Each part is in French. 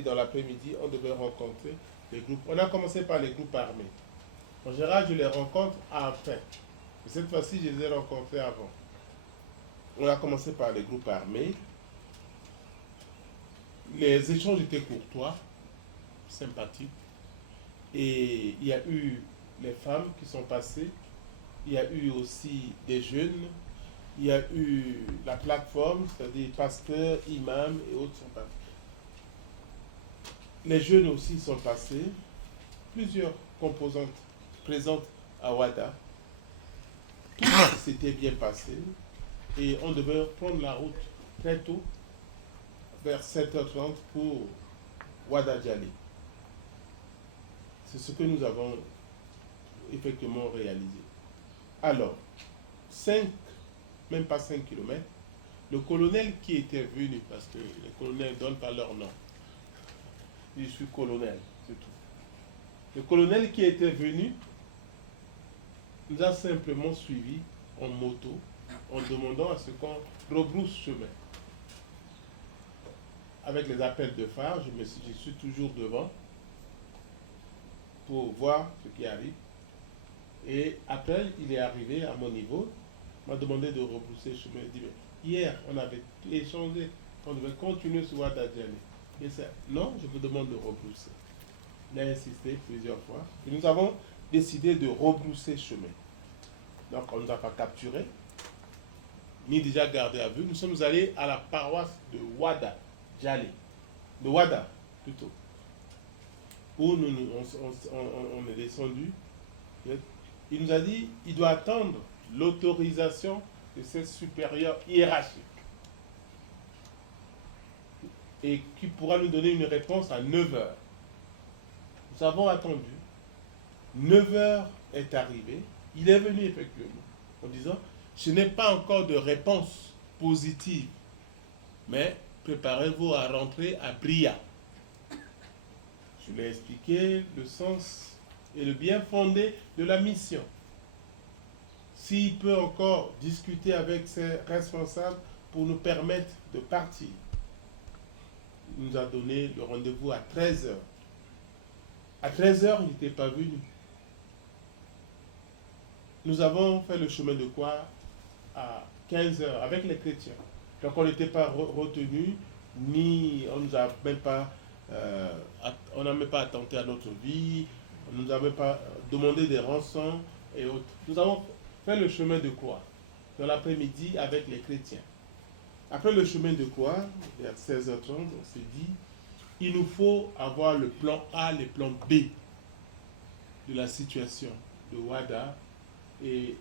et dans l'après-midi, on devait rencontrer les groupes. On a commencé par les groupes armés. En général, je les rencontre après. Mais cette fois-ci, je les ai rencontrés avant. On a commencé par les groupes armés. Les échanges étaient courtois, sympathiques. Et il y a eu les femmes qui sont passées. Il y a eu aussi des jeunes. Il y a eu la plateforme, c'est-à-dire pasteurs, imams et autres sont passés. Les jeunes aussi sont passés. Plusieurs composantes présentes à Ouada. Tout s'était bien passé. Et on devait prendre la route très tôt, vers 7h30 pour Ouada Djali. C'est ce que nous avons effectivement réalisé. Alors, 5, même pas 5 km, le colonel qui était venu, parce que les colonels ne donnent pas leur nom, je suis colonel, c'est tout. Le colonel qui était venu nous a simplement suivis en moto, en demandant à ce qu'on rebrousse chemin. Avec les appels de phare, je suis toujours devant pour voir ce qui arrive. Et après, il est arrivé à mon niveau, m'a demandé de rebrousser chemin. Il dit, mais hier, on avait échangé, on devait continuer sur Ouada Djali. Et c'est, non, je vous demande de rebrousser. Il a insisté plusieurs fois. Et nous avons décidé de rebrousser chemin. Donc, on ne nous a pas capturés, ni déjà gardés à vue. Nous sommes allés à la paroisse de Ouada Djali. De Ouada, plutôt. Où on est descendu. Il nous a dit qu'il doit attendre l'autorisation de ses supérieurs hiérarchiques et qui pourra nous donner une réponse à 9h. Nous avons attendu. 9h est arrivé. Il est venu effectivement en disant, je n'ai pas encore de réponse positive, mais préparez-vous à rentrer à Bria. Je lui ai expliqué le sens et le bien fondé de la mission. S'il peut encore discuter avec ses responsables pour nous permettre de partir. Il nous a donné le rendez-vous à 13h. À 13h, il n'était pas venu. Nous avons fait le chemin de croix à 15h avec les chrétiens. Donc on n'était pas retenu, ni on nous a même pas, on n'a même pas attenté à notre vie, on ne nous a même pas demandé des rançons et autres. Nous avons fait le chemin de croix dans l'après-midi avec les chrétiens. Après le chemin de croix, vers 16h30, on s'est dit, il nous faut avoir le plan A, le plan B de la situation de Ouada et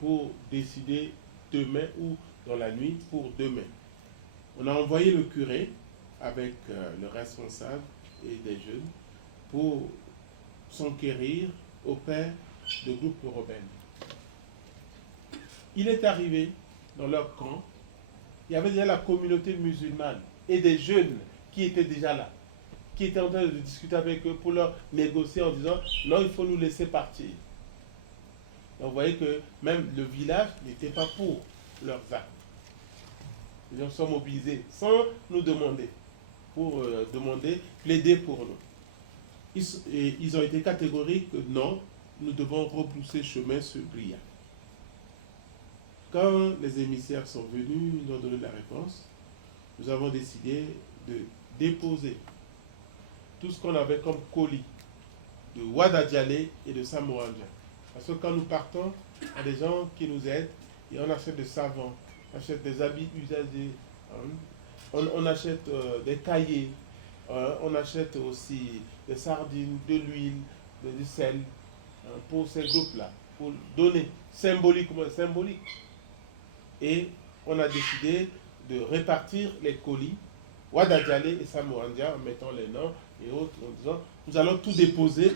pour décider demain ou dans la nuit pour demain. On a envoyé le curé avec le responsable et des jeunes pour s'enquérir auprès de groupes rebelles. Il est arrivé dans leur camp, il y avait déjà la communauté musulmane et des jeunes qui étaient déjà là, qui étaient en train de discuter avec eux pour leur négocier en disant non, il faut nous laisser partir. Donc, vous voyez que même le village n'était pas pour leurs actes. Les gens sont mobilisés sans nous demander, pour plaider pour nous. Ils ont été catégoriques que non, nous devons rebrousser chemin sur Bria. Quand les émissaires sont venus, ils nous ont donné la réponse. Nous avons décidé de déposer tout ce qu'on avait comme colis de Ouada Djali et de Samouandja. Parce que quand nous partons, il y a des gens qui nous aident et on achète des savons, on achète des habits usagés, on achète des cahiers, on achète aussi des sardines, de l'huile, du sel pour ces groupes-là, pour donner symboliquement. Et on a décidé de répartir les colis, Ouada Djali et Samouandja, en mettant les noms et autres, en disant nous allons tout déposer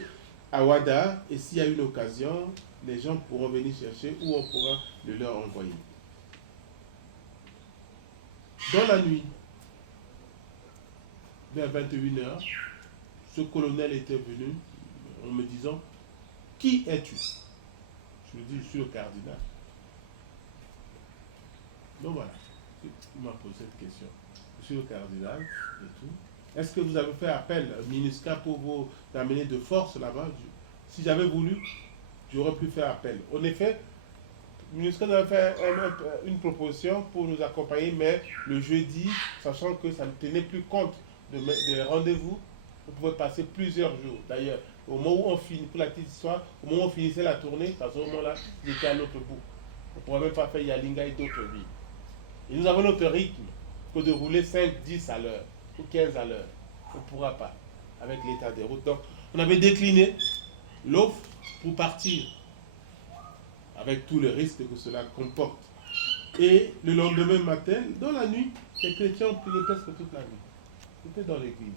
à Ouada et s'il y a une occasion, les gens pourront venir chercher ou on pourra le leur envoyer. Dans la nuit, vers 21h, ce colonel était venu en me disant « Qui es-tu » Je lui dis « Je suis le cardinal ». Donc voilà, il m'a posé cette question. Je suis le cardinal et tout. Est-ce que vous avez fait appel à MINUSCA pour vous amener de force là-bas? Si j'avais voulu, j'aurais pu faire appel. En effet, MINUSCA nous a fait une proposition pour nous accompagner, mais le jeudi, sachant que ça ne tenait plus compte des rendez-vous, on pouvait passer plusieurs jours. D'ailleurs, au moment où on finit, pour la petite histoire, au moment où on finissait la tournée, à ce moment-là, j'étais à l'autre bout. On ne pourrait même pas faire Yalinga et d'autres villes. Et nous avons notre rythme que de rouler 5, 10 à l'heure ou 15 à l'heure. On ne pourra pas avec l'état des routes. Donc, on avait décliné l'offre pour partir avec tous les risques que cela comporte. Et le lendemain matin, dans la nuit, les chrétiens ont prié presque toute la nuit. C'était dans l'église.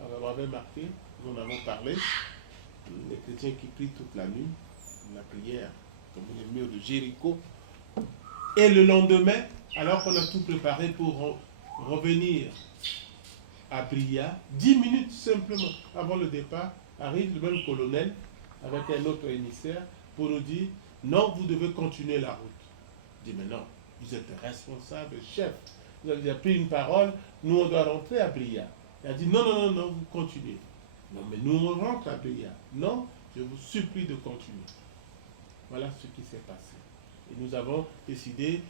Alors, on avait marqué, nous en avons parlé, les chrétiens qui prient toute la nuit, la prière, comme les murs de Jéricho. Et le lendemain, alors qu'on a tout préparé pour revenir à Bria, 10 minutes simplement avant le départ, arrive le même colonel avec un autre émissaire pour nous dire non, vous devez continuer la route. Je dis mais non, vous êtes responsable, chef. Vous avez déjà pris une parole, nous on doit rentrer à Bria. Il a dit non, non, non, non, vous continuez. Non, mais nous on rentre à Bria. Non, je vous supplie de continuer. Voilà ce qui s'est passé. Et nous avons décidé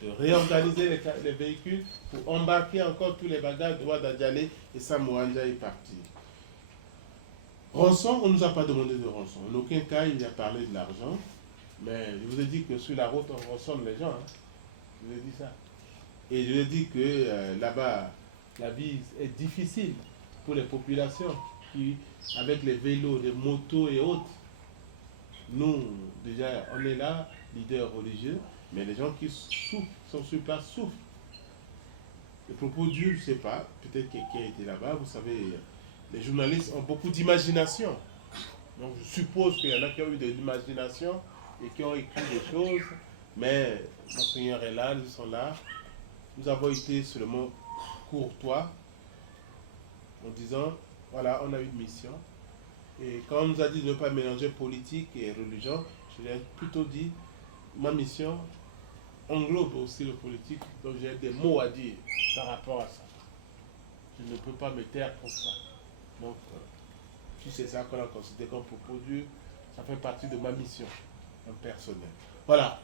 de réorganiser les véhicules pour embarquer encore tous les bagages de Ouadadjale et Samouanja est parti. Rançon, on ne nous a pas demandé de rançon. En aucun cas, il a parlé de l'argent. Mais je vous ai dit que sur la route, on rançonne les gens. Hein. Je vous ai dit ça. Et je vous ai dit que là-bas, la vie est difficile pour les populations qui, avec les vélos, les motos et autres. Nous, déjà, on est là, leaders religieux, mais les gens qui souffrent, sont sur place, souffrent. Les propos durs, je ne sais pas, peut-être quelqu'un était là-bas, vous savez, les journalistes ont beaucoup d'imagination. Donc je suppose qu'il y en a qui ont eu de l'imagination et qui ont écrit des choses, mais Monseigneur est là, ils sont là. Nous avons été seulement courtois en disant, voilà, on a une mission. Et quand on nous a dit de ne pas mélanger politique et religion, je lui ai plutôt dit, ma mission englobe aussi le politique, donc j'ai des mots à dire par rapport à ça. Je ne peux pas me taire pour ça. Donc, si c'est ça qu'on a considéré comme propos dur, ça fait partie de ma mission en personnel. Voilà.